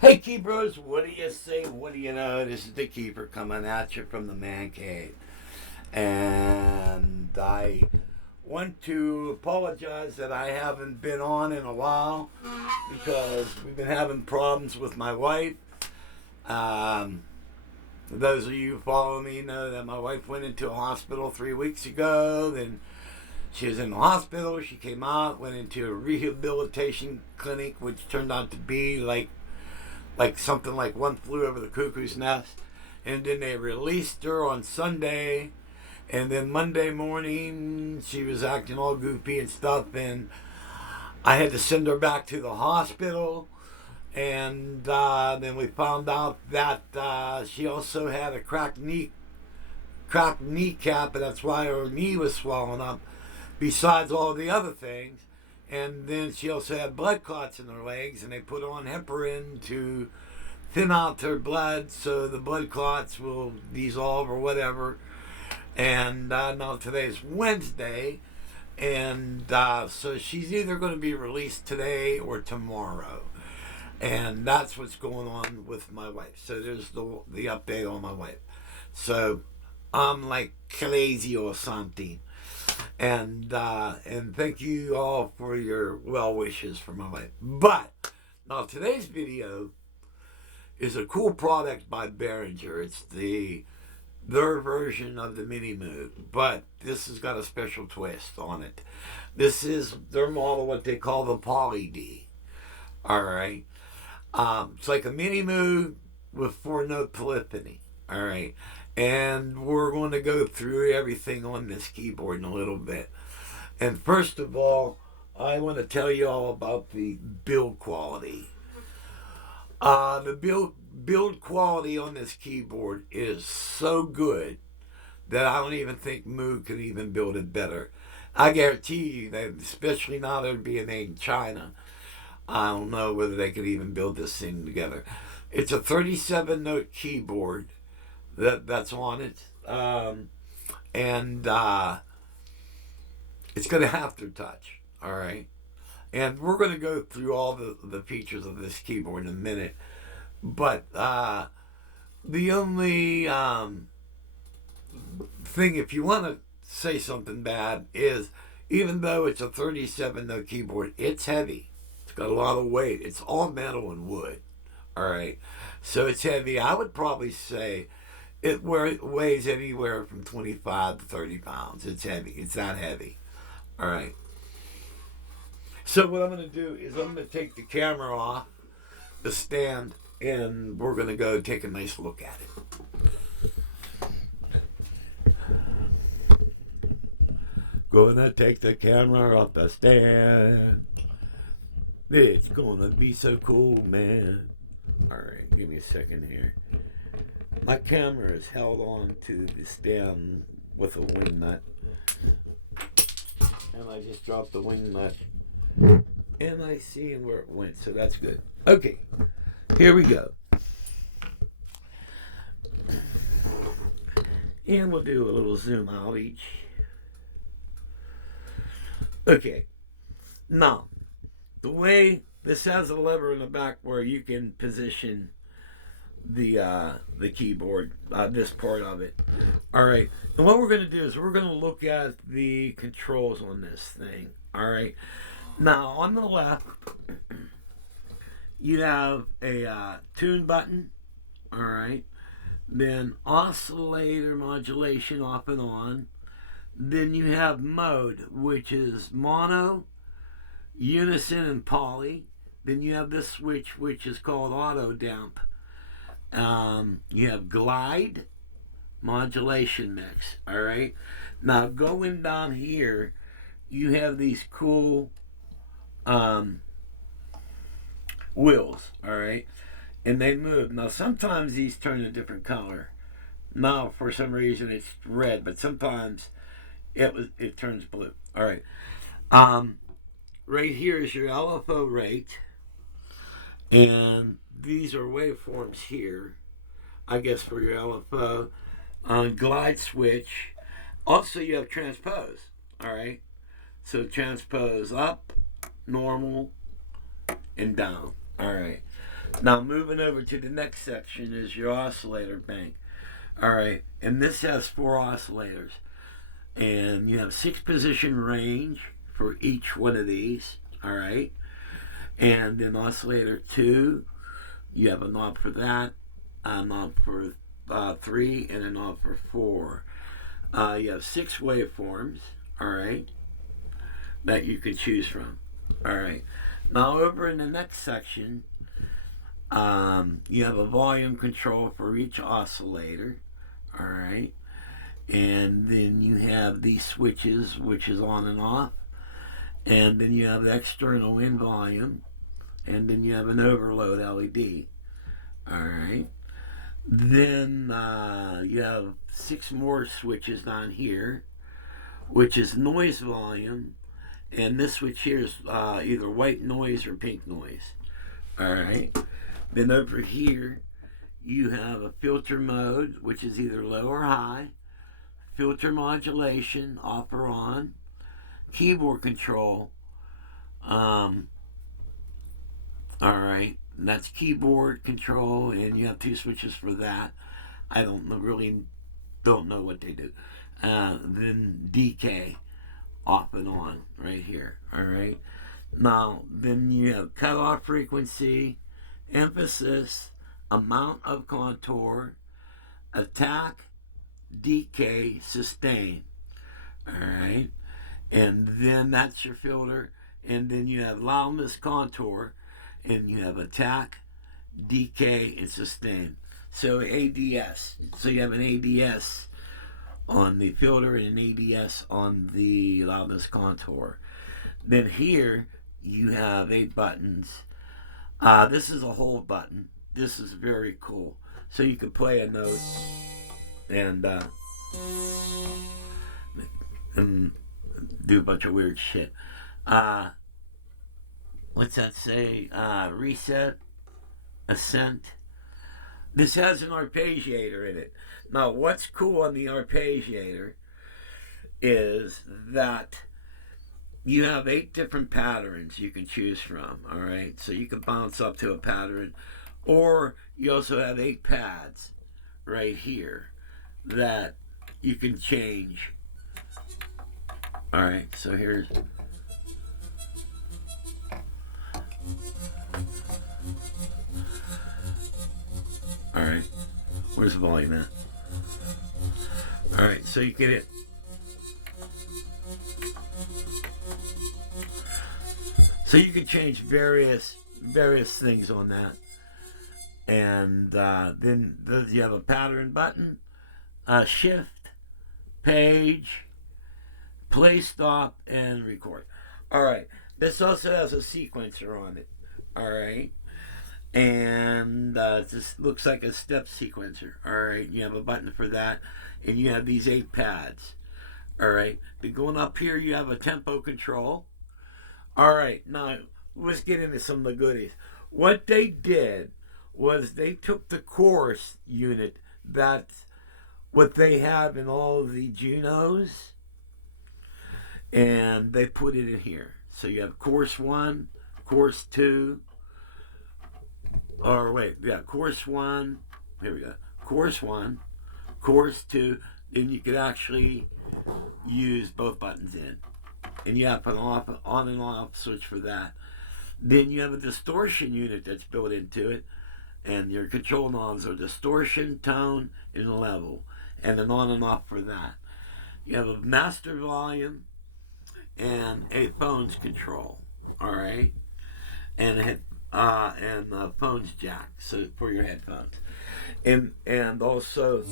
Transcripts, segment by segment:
Hey Keepers, what do you say? What do you know? This is the Keeper coming at you from the man cave. And I want to apologize that I haven't been on in a while because we've been having problems with my wife. Um, those of you who follow me know that my wife went into a hospital 3 weeks ago. Then she was in the hospital. She came out, went into a rehabilitation clinic, which turned out to be like something like One Flew Over the Cuckoo's Nest. And then they released her on Sunday. And then Monday morning, she was acting all goofy and stuff. And I had to send her back to the hospital. And then we found out that she also had a cracked kneecap, and that's why her knee was swollen up, besides all the other things. And then she also had blood clots in her legs, and they put on heparin to thin out her blood so the blood clots will dissolve or whatever. And now today's Wednesday, and so she's either going to be released today or tomorrow. And that's what's going on with my wife. So there's the update on my wife. So I'm like crazy or something. And thank you all for your well wishes for my wife. But now today's video is a cool product by Behringer. It's their version of the mini Moog, but this has got a special twist on it. This is their model, what they call the Poly D. All right, it's like a mini Moog with 4-note polyphony. All right. And we're going to go through everything on this keyboard in a little bit. And first of all, I want to tell you all about the build quality. The build quality on this keyboard is so good that I don't even think Moog can even build it better. I guarantee you that, especially now that it being made in China, I don't know whether they could even build this thing together. It's a 37-note keyboard that's on it, and it's going to have to touch. All right, and we're going to go through all the features of this keyboard in a minute. But the only thing, if you want to say something bad, is even though it's a 37-note keyboard, it's heavy. It's got a lot of weight. It's all metal and wood. All right, so it's heavy. I would probably say it weighs anywhere from 25 to 30 pounds. It's heavy. It's that heavy. All right. So what I'm going to do is I'm going to take the camera off the stand, and we're going to go take a nice look at it. Gonna take the camera off the stand. It's going to be so cool, man. All right, give me a second here. My camera is held on to the stem with a wing nut. And I just dropped the wing nut. And I seen where it went, so that's good. Okay, here we go. And we'll do a little zoom out each. Okay, now, the way this has a lever in the back where you can position the keyboard, this part of it. All right, and what we're going to do is we're going to look at the controls on this thing. All right, now on the left you have a tune button. All right, then oscillator modulation off and on. Then you have mode, which is mono, unison, and poly. Then you have this switch, which is called auto damp. You have glide, modulation mix. All right. Now going down here, you have these cool wheels. All right, and they move. Now sometimes these turn a different color. Now for some reason it's red, but sometimes it turns blue. All right. Right here is your LFO rate, and these are waveforms here, I guess, for your LFO. Glide switch. Also, you have transpose. All right. So transpose up, normal, and down. All right. Now moving over to the next section is your oscillator bank. All right, and this has 4 oscillators, and you have 6 position range for each one of these. All right, and then oscillator 2, you have a knob for that, a knob for 3, and a knob for 4. You have 6 waveforms. All right, that you can choose from. All right, now over in the next section, you have a volume control for each oscillator. All right, and then you have these switches, which is on and off, and then you have the external in volume, and then you have an overload LED. All right, then you have 6 more switches down here, which is noise volume, and this switch here is either white noise or pink noise. All right, then over here you have a filter mode, which is either low or high, filter modulation, off or on, keyboard control. All right, that's keyboard control, and you have 2 switches for that. I really don't know what they do. Then decay, off and on, right here. All right. Now, then you have cutoff frequency, emphasis, amount of contour, attack, decay, sustain. All right, and then that's your filter, and then you have loudness, contour, and you have attack, decay, and sustain. So ADS. So you have an ADS on the filter and an ADS on the loudness, contour. Then here you have 8 buttons. This is a hold button. This is very cool. So you can play a note and do a bunch of weird shit. What's that say? Reset, ascent. This has an arpeggiator in it. Now, what's cool on the arpeggiator is that you have 8 different patterns you can choose from. All right, so you can bounce up to a pattern, or you also have 8 pads right here that you can change. All right, so here's all right. Where's the volume at? All right, so you get it. So you can change various things on that, and then you have a pattern button, shift, page, play, stop, and record. All right. This also has a sequencer on it. All right. And it just looks like a step sequencer. All right. You have a button for that, and you have these 8 pads. All right. Then going up here, you have a tempo control. All right. Now let's get into some of the goodies. What they did was they took the chorus unit, that's what they have in all of the Junos, and they put it in here. So you have chorus 1, chorus 2, chorus 1, here we go, chorus 1, chorus 2, then you could actually use both buttons in. And you have an on and off switch for that. Then you have a distortion unit that's built into it, and your control knobs are distortion, tone, and level, and an on and off for that. You have a master volume and a phones control, all right, and a phones jack, so for your headphones, and also,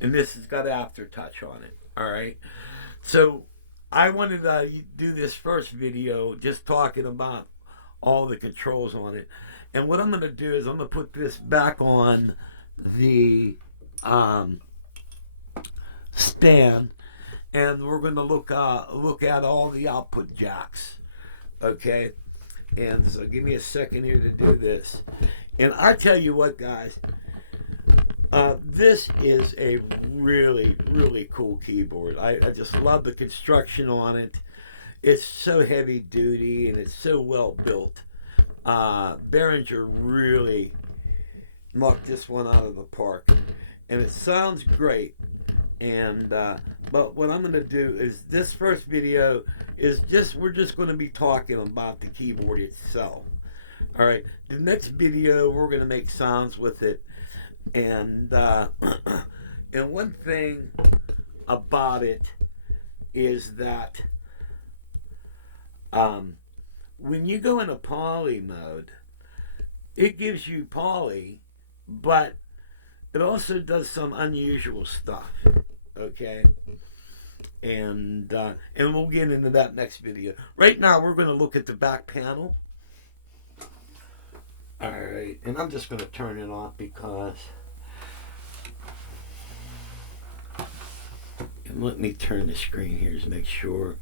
and this has got aftertouch on it, all right. So I wanted to do this first video just talking about all the controls on it, and what I'm going to do is I'm going to put this back on the stand, and we're going to look at all the output jacks, okay? And so give me a second here to do this. And I tell you what, guys, this is a really, really cool keyboard. I just love the construction on it. It's so heavy duty and it's so well built. Behringer really knocked this one out of the park, and it sounds great. And but what I'm going to do is this first video is we're just going to be talking about the keyboard itself. All right, the next video we're going to make sounds with it, and and one thing about it is that when you go into poly mode, it gives you poly, but it also does some unusual stuff. Okay, and we'll get into that next video. Right now, we're going to look at the back panel. All right, and I'm just going to turn it off because. And let me turn the screen here to make sure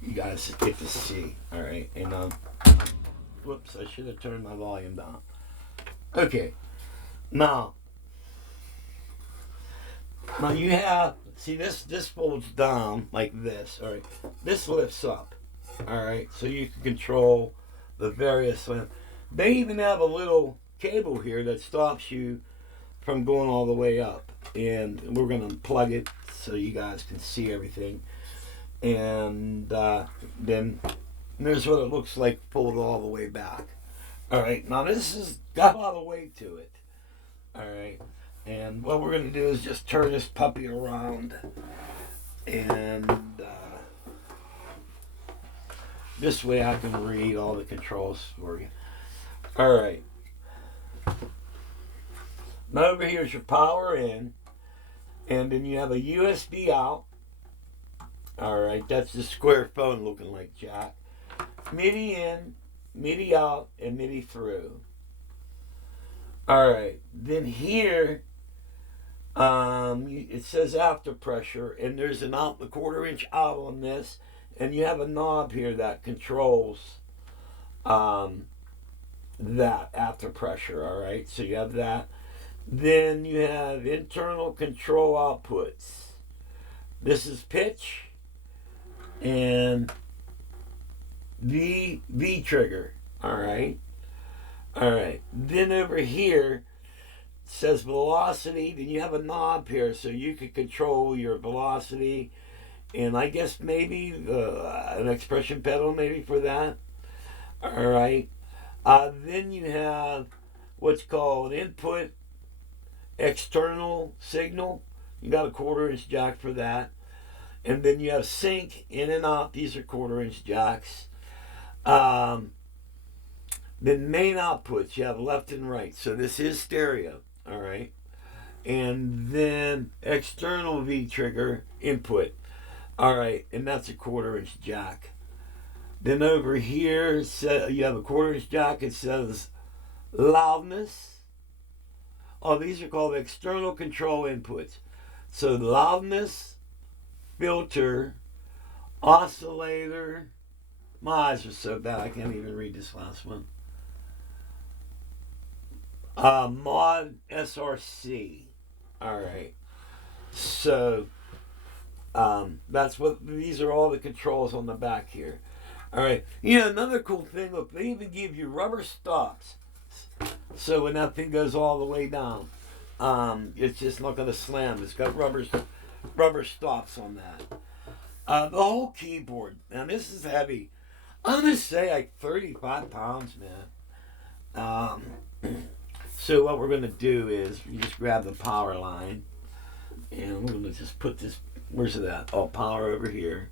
you guys get to see. All right, and whoops, I should have turned my volume down. Okay, now you have, see this folds down like this. All right, this lifts up. All right, so you can control the various. They even have a little cable here that stops you from going all the way up, and we're gonna plug it so you guys can see everything. And then there's what it looks like folded all the way back. All right, now this has got a lot of weight to it. All right, and what we're going to do is just turn this puppy around, and this way I can read all the controls for you. All right, now over here is your power in, and then you have a USB out. All right, that's the square phone looking like jack. MIDI in, MIDI out, and MIDI through. All right, then here it says after pressure, and there's an out, the 1/4 inch out on this, and you have a knob here that controls that after pressure. All right, so you have that. Then you have internal control outputs. This is pitch and V trigger. All right. Then over here it says velocity. Then you have a knob here, so you can control your velocity, and I guess maybe an expression pedal maybe for that. All right. Then you have what's called input external signal. You got a 1/4 inch jack for that. And then you have sync, in and out. These are 1/4 inch jacks. Then main outputs, you have left and right. So this is stereo, all right? And then external V trigger input, all right? And that's a 1/4 inch jack. Then over here, you have a 1/4 inch jack. It says loudness. Oh, these are called external control inputs. So loudness, filter, oscillator. My eyes are so bad I can't even read this last one. Mod SRC. All right. So that's what these are, all the controls on the back here. All right. You know, another cool thing, look, they even give you rubber stops. So when that thing goes all the way down, it's just not going to slam. It's got rubber stops on that. The whole keyboard. Now this is heavy. I'm going to say like 35 pounds, man. So what we're going to do is you just grab the power line, and we're going to just put this, where's it at? Oh, power over here.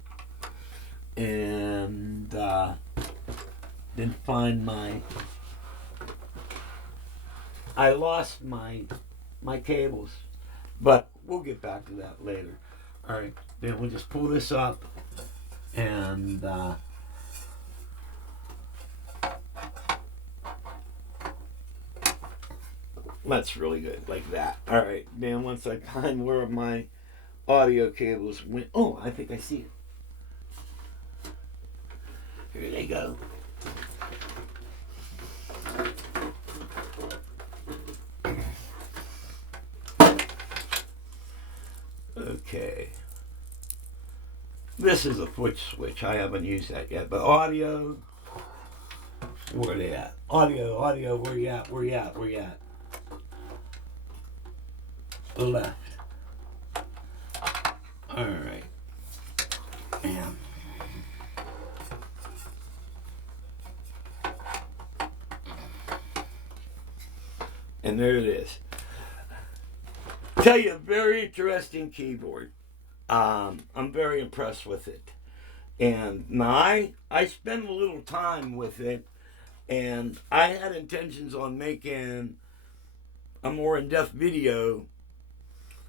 And then find I lost my cables, but we'll get back to that later. All right, then we'll just pull this up, and that's really good, like that. All right, then once I find where my audio cables went, oh, I think I see it. Here they go. Okay. This is a foot switch. I haven't used that yet, but audio. Where they at? Audio, where you at? Where you at? Where you at? Left. Alright. And there it is. Tell you, a very interesting keyboard. I'm very impressed with it. And now I spent a little time with it, and I had intentions on making a more in-depth video,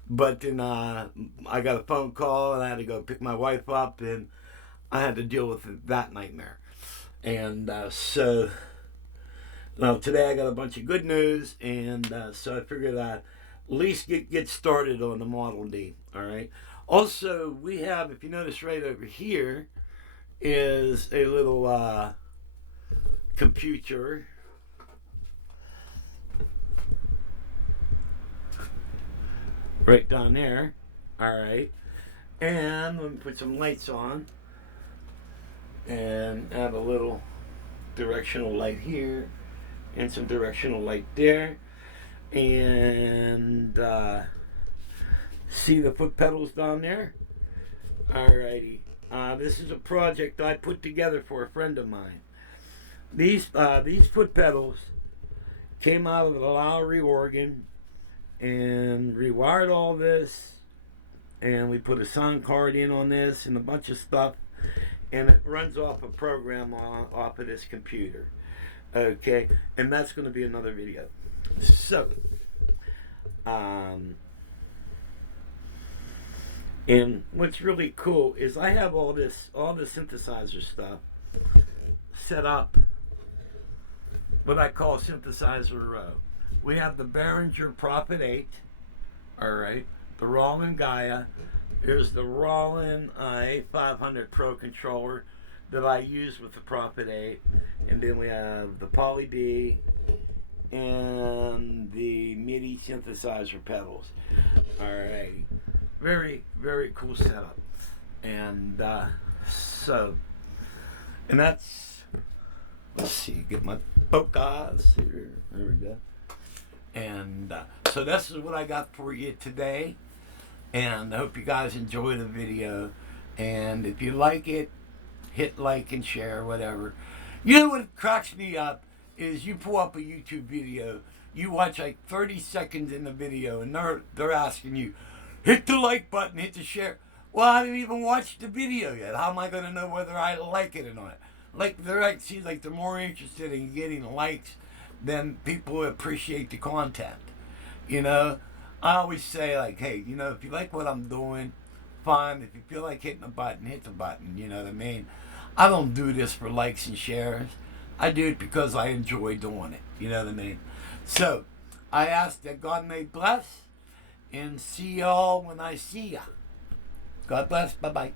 but then I got a phone call and I had to go pick my wife up, and I had to deal with that nightmare. And so now today I got a bunch of good news, and so I figured I'd at least get started on the Model D. All right. Also, we have, if you notice right over here, is a little computer. Right down there. All right. And let me put some lights on and add a little directional light here and some directional light there. And see the foot pedals down there? Alrighty. This is a project I put together for a friend of mine. These foot pedals came out of the Lowry organ, and rewired all this, and we put a sound card in on this and a bunch of stuff, and it runs off a program off of this computer. Okay, and that's going to be another video. So, and what's really cool is I have all the synthesizer stuff set up, what I call synthesizer row. We have the Behringer Prophet 8, all right, the Roland Gaia. There's the Roland A500 Pro controller that I use with the Prophet 8, and then we have the Poly D and the MIDI synthesizer pedals. All right, very, very cool setup. And and that's, let's see, get my focus here. There we go. And so this is what I got for you today. And I hope you guys enjoy the video. And if you like it, hit like and share, whatever. You know what cracks me up is you pull up a YouTube video, you watch like 30 seconds in the video, and they're asking you, hit the like button, hit the share. Well, I didn't even watch the video yet. How am I going to know whether I like it or not? Like, seems like they're more interested in getting likes than people who appreciate the content. You know, I always say, like, hey, you know, if you like what I'm doing, fine. If you feel like hitting a button, hit the button. You know what I mean? I don't do this for likes and shares. I do it because I enjoy doing it. You know what I mean? So, I ask that God may bless, and see y'all when I see ya. God bless. Bye-bye.